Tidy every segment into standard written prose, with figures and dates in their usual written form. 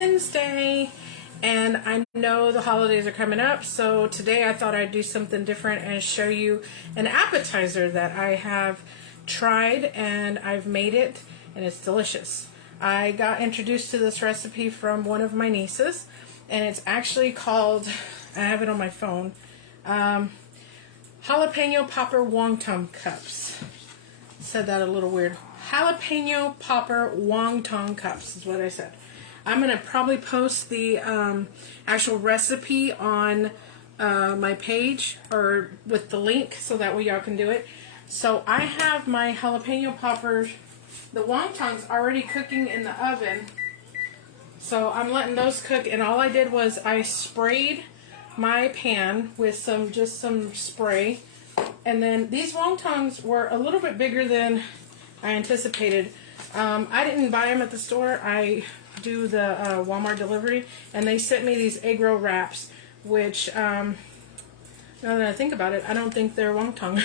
Wednesday, and I know the holidays are coming up, so today I thought I'd do something different and show you an appetizer that I have tried and I've made it, and it's delicious. I got introduced to this recipe from one of my nieces, and it's actually called, I have it on my phone, Jalapeño Popper Wonton Cups. Said that a little weird. Jalapeno Popper Wonton Cups is what I said. I'm going to probably post the actual recipe on my page or with the link so that way y'all can do it. So I have my jalapeno poppers, the wontons, already cooking in the oven. So I'm letting those cook, and all I did was I sprayed my pan with just some spray. And then these wontons were a little bit bigger than I anticipated. I didn't buy them at the store. I do the Walmart delivery, and they sent me these egg roll wraps, which now that I think about it, I don't think they're wonton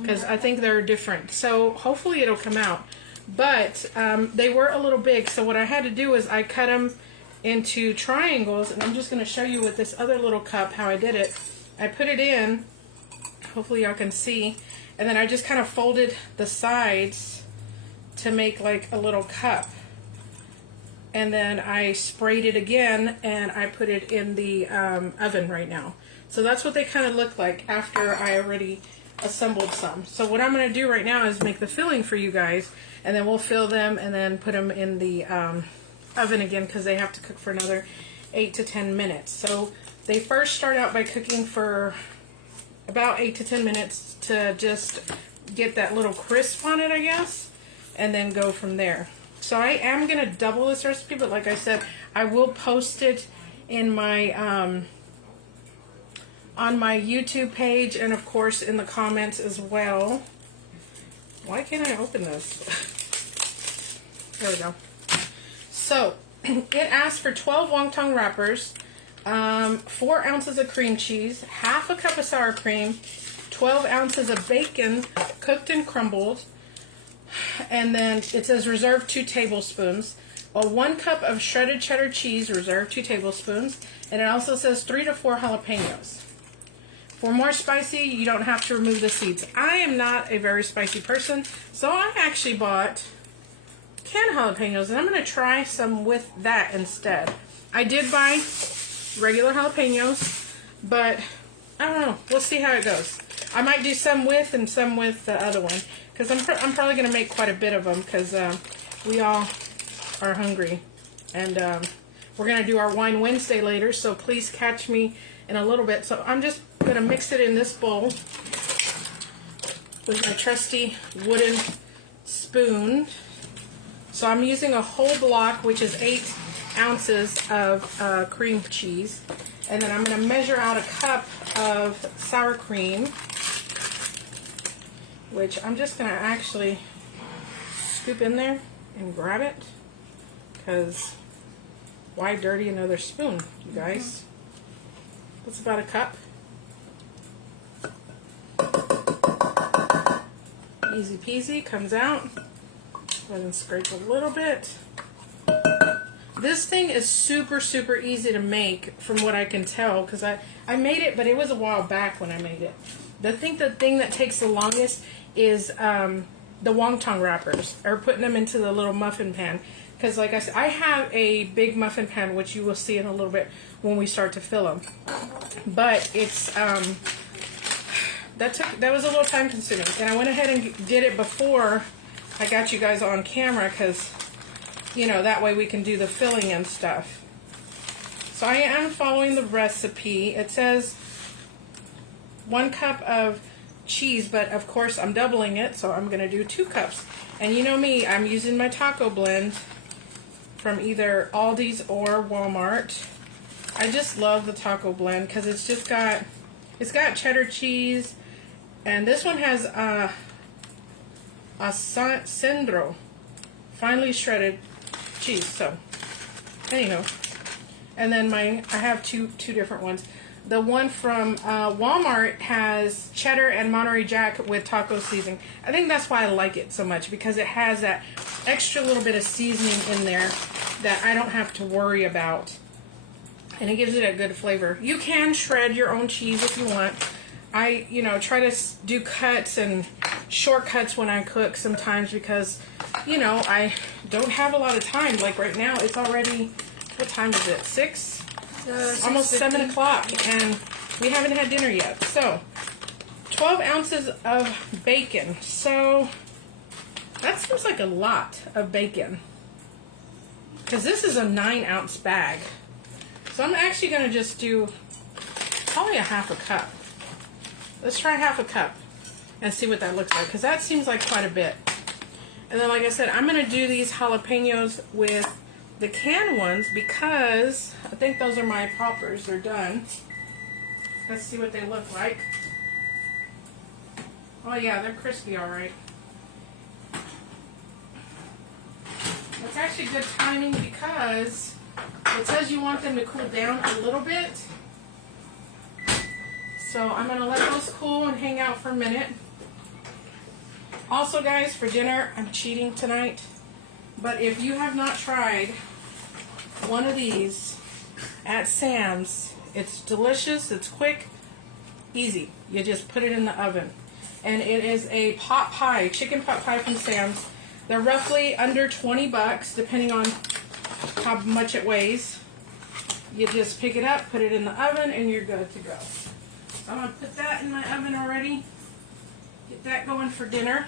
because I think they're different. So hopefully it'll come out. But they were a little big, so what I had to do is I cut them into triangles, and I'm just going to show you with this other little cup how I did it. I put it in, hopefully y'all can see, and then I just kind of folded the sides to make like a little cup. And then I sprayed it again, and I put it in the oven right now. So that's what they kind of look like after I already assembled some. So what I'm going to do right now is make the filling for you guys, and then we'll fill them and then put them in the oven again because they have to cook for another 8 to 10 minutes. So they first start out by cooking for about 8 to 10 minutes to just get that little crisp on it, I guess, and then go from there. So I am going to double this recipe, but like I said, I will post it in my on my YouTube page, and of course in the comments as well. Why can't I open this? There we go. So it asks for 12 wonton wrappers, 4 ounces of cream cheese, half a cup of sour cream, 12 ounces of bacon cooked and crumbled, and then it says reserve 2 tablespoons, 1 cup of shredded cheddar cheese, reserve 2 tablespoons, and it also says 3 to 4 jalapeños. For more spicy, you don't have to remove the seeds. I am not a very spicy person, so I actually bought canned jalapeños, and I'm going to try some with that instead. I did buy regular jalapeños, but I don't know. We'll see how it goes. I might do some with and some with the other one, because I'm probably going to make quite a bit of them because we all are hungry. And we're going to do our Wine Wednesday later, so please catch me in a little bit. So I'm just going to mix it in this bowl with my trusty wooden spoon. So I'm using a whole block, which is 8 ounces of cream cheese. And then I'm going to measure out a cup of sour cream, which I'm just going to actually scoop in there and grab it, because why dirty another spoon, you guys? That's about a cup. Easy peasy, comes out. Go ahead and scrape a little bit. This thing is super, super easy to make from what I can tell, because I made it, but it was a while back when I made it. I think the thing that takes the longest is the wonton wrappers, or putting them into the little muffin pan. Because like I said, I have a big muffin pan, which you will see in a little bit when we start to fill them. But it's that was a little time consuming, and I went ahead and did it before I got you guys on camera, because you know, that way we can do the filling and stuff. So I am following the recipe. It says 1 cup of cheese, but of course I'm doubling it, so I'm going to do 2 cups. And you know me, I'm using my taco blend from either Aldi's or Walmart. I just love the taco blend because it's got cheddar cheese, and this one has centro, finely shredded cheese. So anyhow, and then I have two different ones. The one from Walmart has cheddar and Monterey Jack with taco seasoning. I think that's why I like it so much, because it has that extra little bit of seasoning in there that I don't have to worry about. And it gives it a good flavor. You can shred your own cheese if you want. I, try to do cuts and shortcuts when I cook sometimes because, I don't have a lot of time. Like right now, it's already, what time is it? 6? Almost 7 o'clock, and we haven't had dinner yet. So, 12 ounces of bacon. So, that seems like a lot of bacon. Because this is a 9-ounce bag. So, I'm actually going to just do probably a half a cup. Let's try half a cup and see what that looks like, because that seems like quite a bit. And then, like I said, I'm going to do these jalapenos with the canned ones because I think those are my poppers. They're done. Let's see what they look like. Oh yeah, they're crispy all right. It's actually good timing because it says you want them to cool down a little bit. So I'm going to let those cool and hang out for a minute. Also guys, for dinner, I'm cheating tonight. But if you have not tried one of these at Sam's, it's delicious, it's quick, easy. You just put it in the oven. And it is a pot pie, chicken pot pie from Sam's. They're roughly under 20 bucks, depending on how much it weighs. You just pick it up, put it in the oven, and you're good to go. So I'm going to put that in my oven already. Get that going for dinner.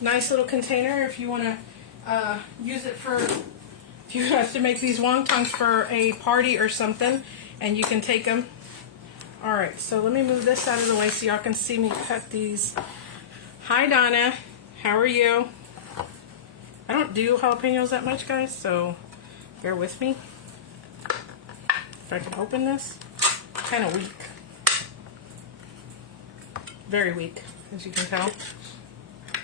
Nice little container if you want to use it for, if you have to make these wontons for a party or something, and you can take them. Alright, so let me move this out of the way so y'all can see me cut these. Hi Donna, how are you? I don't do jalapenos that much, guys, so bear with me. If I can open this. Kind of weak. Very weak, as you can tell.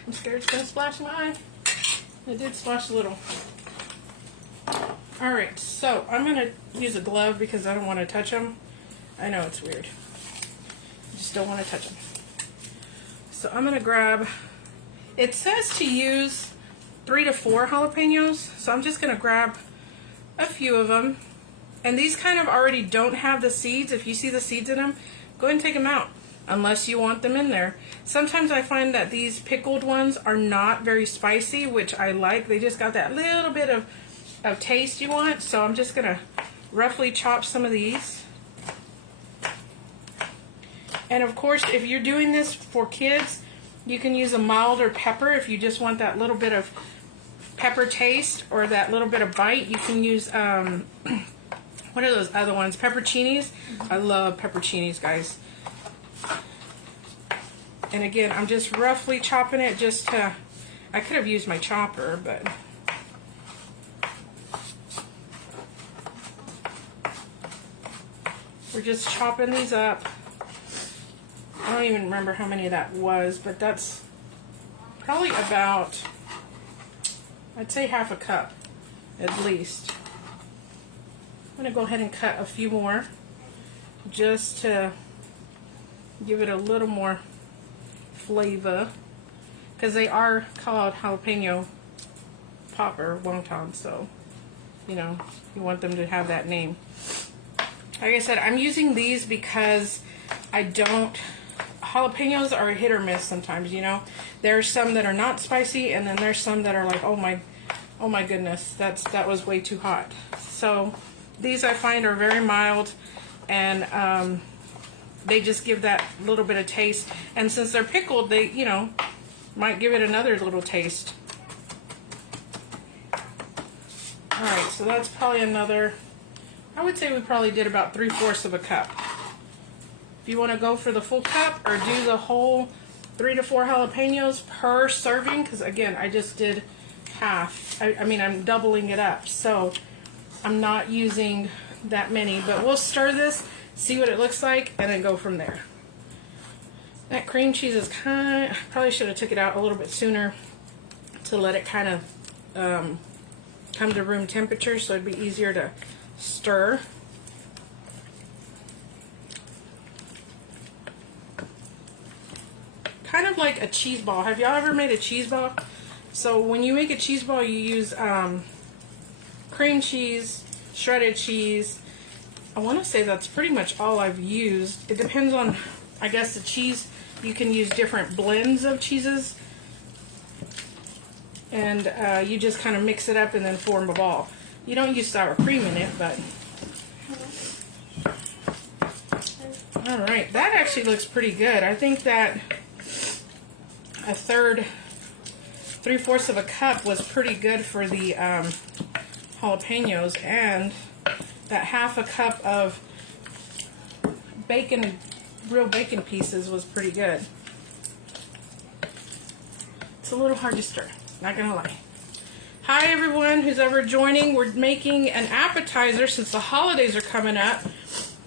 I'm scared it's going to splash my eye. It did splash a little. Alright, so I'm going to use a glove because I don't want to touch them. I know it's weird. I just don't want to touch them. So I'm going to grab, it says to use 3 to 4 jalapenos, so I'm just going to grab a few of them. And these kind of already don't have the seeds. If you see the seeds in them, go ahead and take them out, unless you want them in there. Sometimes I find that these pickled ones are not very spicy, which I like. They just got that little bit of taste you want. So I'm just going to roughly chop some of these. And of course, if you're doing this for kids, you can use a milder pepper if you just want that little bit of pepper taste or that little bit of bite. You can use, what are those other ones? Pepperoncinis? I love pepperoncinis, guys. And again, I'm just roughly chopping it just to, I could have used my chopper, but we're just chopping these up. I don't even remember how many that was, but that's probably about, I'd say half a cup at least. I'm going to go ahead and cut a few more just to give it a little more flavor, because they are called jalapeno popper wontons, so you want them to have that name. Like I said, I'm using these because jalapenos are hit or miss sometimes, There's some that are not spicy, and then there's some that are like, oh my goodness, that was way too hot. So these I find are very mild, and they just give that little bit of taste. And since they're pickled, they, might give it another little taste. Alright, so that's probably another, I would say we probably did about 3/4 of a cup. If you want to go for the full cup or do the whole 3 to 4 jalapenos per serving, because again, I just did half. I mean, I'm doubling it up, so I'm not using that many, but we'll stir this, see what it looks like, and then go from there. That cream cheese is probably should have took it out a little bit sooner to let it kind of come to room temperature, so it'd be easier to stir. Kind of like a cheese ball. Have y'all ever made a cheese ball? So when you make a cheese ball, you use cream cheese, shredded cheese. I want to say that's pretty much all I've used. It depends on, I guess, the cheese. You can use different blends of cheeses. And you just kind of mix it up and then form a ball. You don't use sour cream in it, but... Alright, that actually looks pretty good. I think that a 3/4 of a cup was pretty good for the jalapenos, and that 1/2 cup of bacon, real bacon pieces, was pretty good. It's a little hard to stir, not gonna lie. Hi everyone who's ever joining. We're making an appetizer since the holidays are coming up.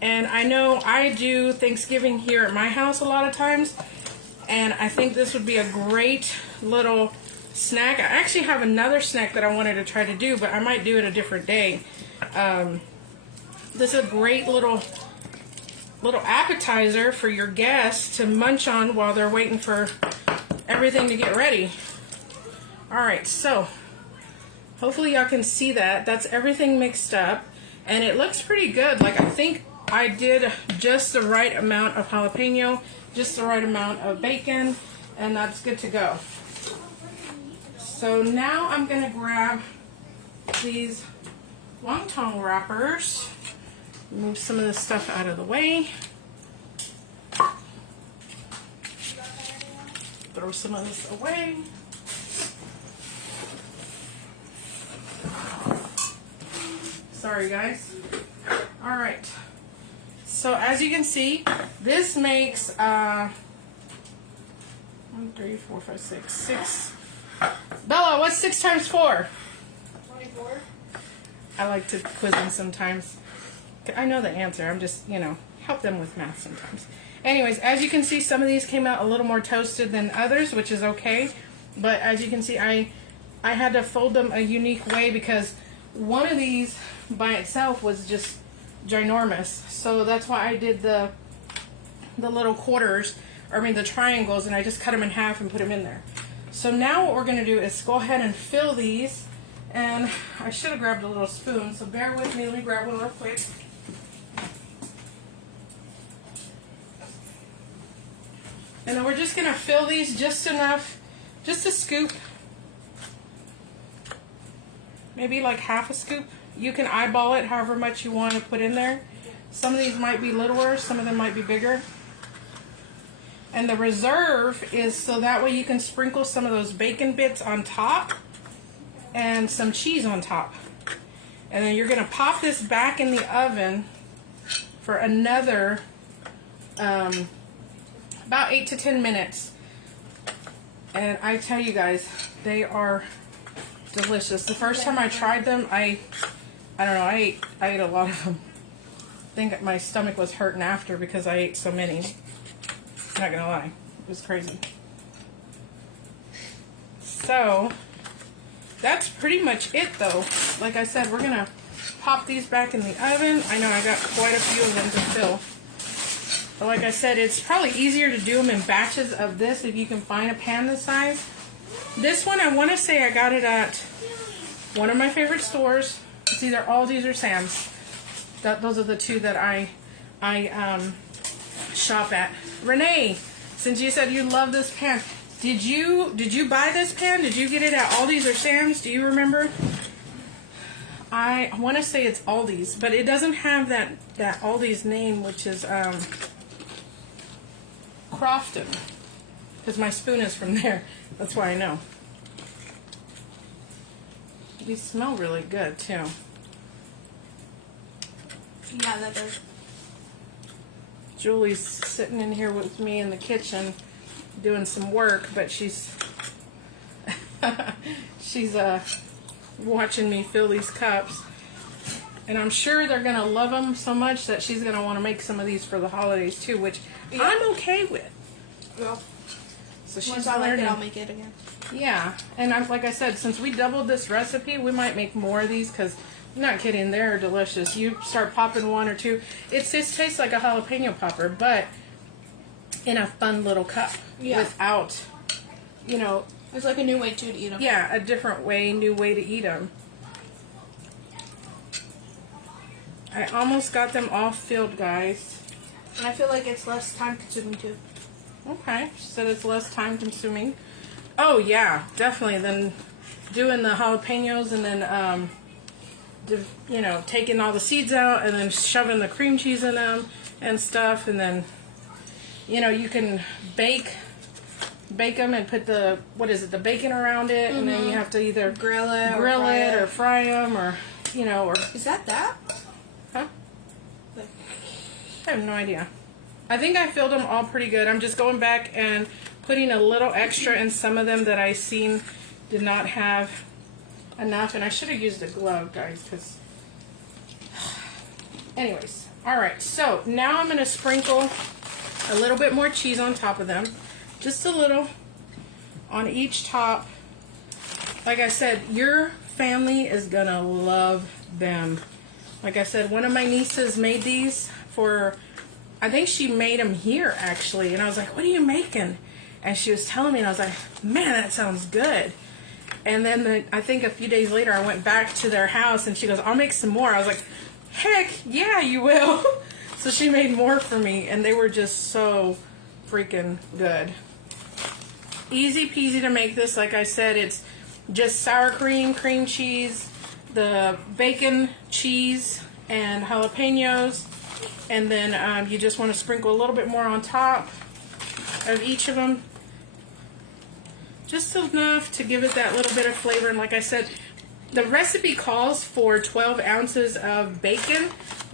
And I know I do Thanksgiving here at my house a lot of times. And I think this would be a great little snack. I actually have another snack that I wanted to try to do, but I might do it a different day. This is a great little appetizer for your guests to munch on while they're waiting for everything to get ready. Alright, so hopefully y'all can see that. That's everything mixed up. And it looks pretty good. Like, I think I did just the right amount of jalapeno, just the right amount of bacon, and that's good to go. So now I'm going to grab these wonton wrappers, move some of this stuff out of the way, throw some of this away. Sorry guys. Alright. So as you can see, this makes 1, 3, 4, 5, 6. Bella, what's 6 times 4? 24. I like to quiz them sometimes. I know the answer. I'm just, help them with math sometimes. Anyways, as you can see, some of these came out a little more toasted than others, which is okay. But as you can see, I had to fold them a unique way because one of these by itself was just ginormous. So that's why I did the little quarters, the triangles, and I just cut them in half and put them in there. So now what we're going to do is go ahead and fill these. And I should have grabbed a little spoon, so bear with me. Let me grab one real quick. And then we're just going to fill these just enough, just a scoop. Maybe like 1/2 scoop. You can eyeball it however much you want to put in there. Some of these might be littler, some of them might be bigger. And the reserve is so that way you can sprinkle some of those bacon bits on top and some cheese on top. And then you're going to pop this back in the oven for another about 8 to 10 minutes. And I tell you guys, they are delicious. The first time I tried them, I don't know, I ate a lot of them. I think my stomach was hurting after because I ate so many. Not gonna lie, it was crazy. So that's pretty much it though. Like I said, we're gonna pop these back in the oven. I know I got quite a few of them to fill. But like I said, it's probably easier to do them in batches of this if you can find a pan this size. This one, I want to say I got it at one of my favorite stores. It's either Aldi's or Sam's. Those are the two that I shop at. Renee, since you said you love this pan, did you buy this pan? Did you get it at Aldi's or Sam's? Do you remember? I want to say it's Aldi's, but it doesn't have that Aldi's name, which is Crofton, because my spoon is from there. That's why I know. These smell really good too. Yeah, that does. Julie's sitting in here with me in the kitchen doing some work, but she's watching me fill these cups. And I'm sure they're going to love them so much that she's going to want to make some of these for the holidays too, which I'm okay with. Well, so she's once I like learning. it, I'll make it again. Yeah, and like I said, since we doubled this recipe, we might make more of these because I'm not kidding, they're delicious. You start popping 1 or 2. It just tastes like a jalapeno popper, but in a fun little cup without, It's like a new way to eat them. Yeah, a different way, new way to eat them. I almost got them all filled, guys. And I feel like it's less time consuming too. Okay, she said it's less time consuming. Oh yeah, definitely than doing the jalapeños and then you know, taking all the seeds out and then shoving the cream cheese in them and stuff, and then, you know, you can bake them and put the, what is it, the bacon around it, and then you have to either Grill it or fry them, or, you know, or... Is that? Huh? I have no idea. I think I filled them all pretty good. I'm just going back and putting a little extra in some of them that I seen did not have enough, and I should have used a glove, guys, because... Anyways, alright, so now I'm going to sprinkle a little bit more cheese on top of them. Just a little on each top. Like I said, your family is going to love them. Like I said, one of my nieces made these for, I think she made them here actually, and I was like, what are you making? And she was telling me, and I was like, man, that sounds good. And then I think a few days later I went back to their house and she goes, I'll make some more. I was like, heck yeah, you will. So she made more for me, and they were just so freaking good. Easy peasy to make this. Like I said, it's just sour cream, cream cheese, the bacon, cheese, and jalapeños. And then you just want to sprinkle a little bit more on top of each of them. Just enough to give it that little bit of flavor. And like I said, the recipe calls for 12 ounces of bacon,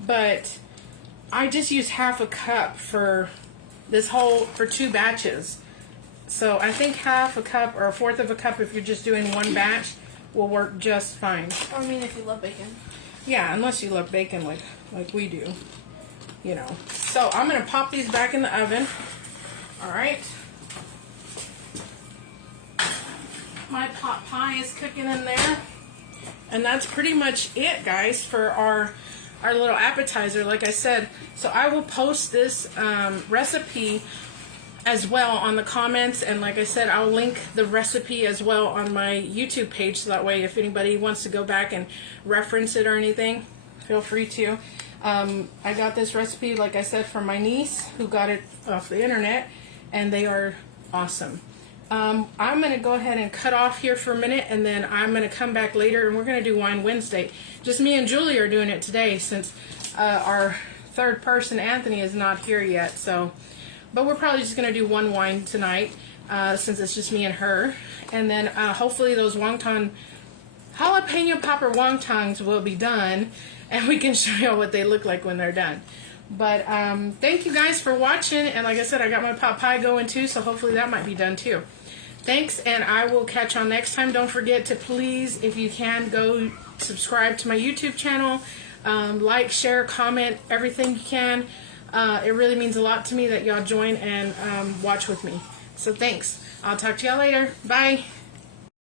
but I just used half a cup for this for 2 batches. So I think half a cup or a fourth of a cup, if you're just doing one batch, will work just fine. I mean, if you love bacon. Yeah, unless you love bacon like we do, you know. So I'm going to pop these back in the oven. All right. My pot pie is cooking in there. And that's pretty much it, guys, for our little appetizer. Like I said, so I will post this recipe as well on the comments, and like I said, I'll link the recipe as well on my YouTube page, so that way if anybody wants to go back and reference it or anything, feel free to. I got this recipe, like I said, from my niece who got it off the internet, and they are awesome. I'm going to go ahead and cut off here for a minute, and then I'm going to come back later, and we're going to do Wine Wednesday. Just me and Julie are doing it today, since our third person, Anthony, is not here yet. So, but we're probably just going to do one wine tonight, since it's just me and her. And then hopefully those wonton, jalapeno popper wontons will be done, and we can show you what they look like when they're done. But thank you guys for watching, and like I said, I got my pot pie going too, so hopefully that might be done too. Thanks, and I will catch y'all next time. Don't forget to please, if you can, go subscribe to my YouTube channel. Like, share, comment, everything you can. It really means a lot to me that y'all join and watch with me. So thanks. I'll talk to y'all later. Bye.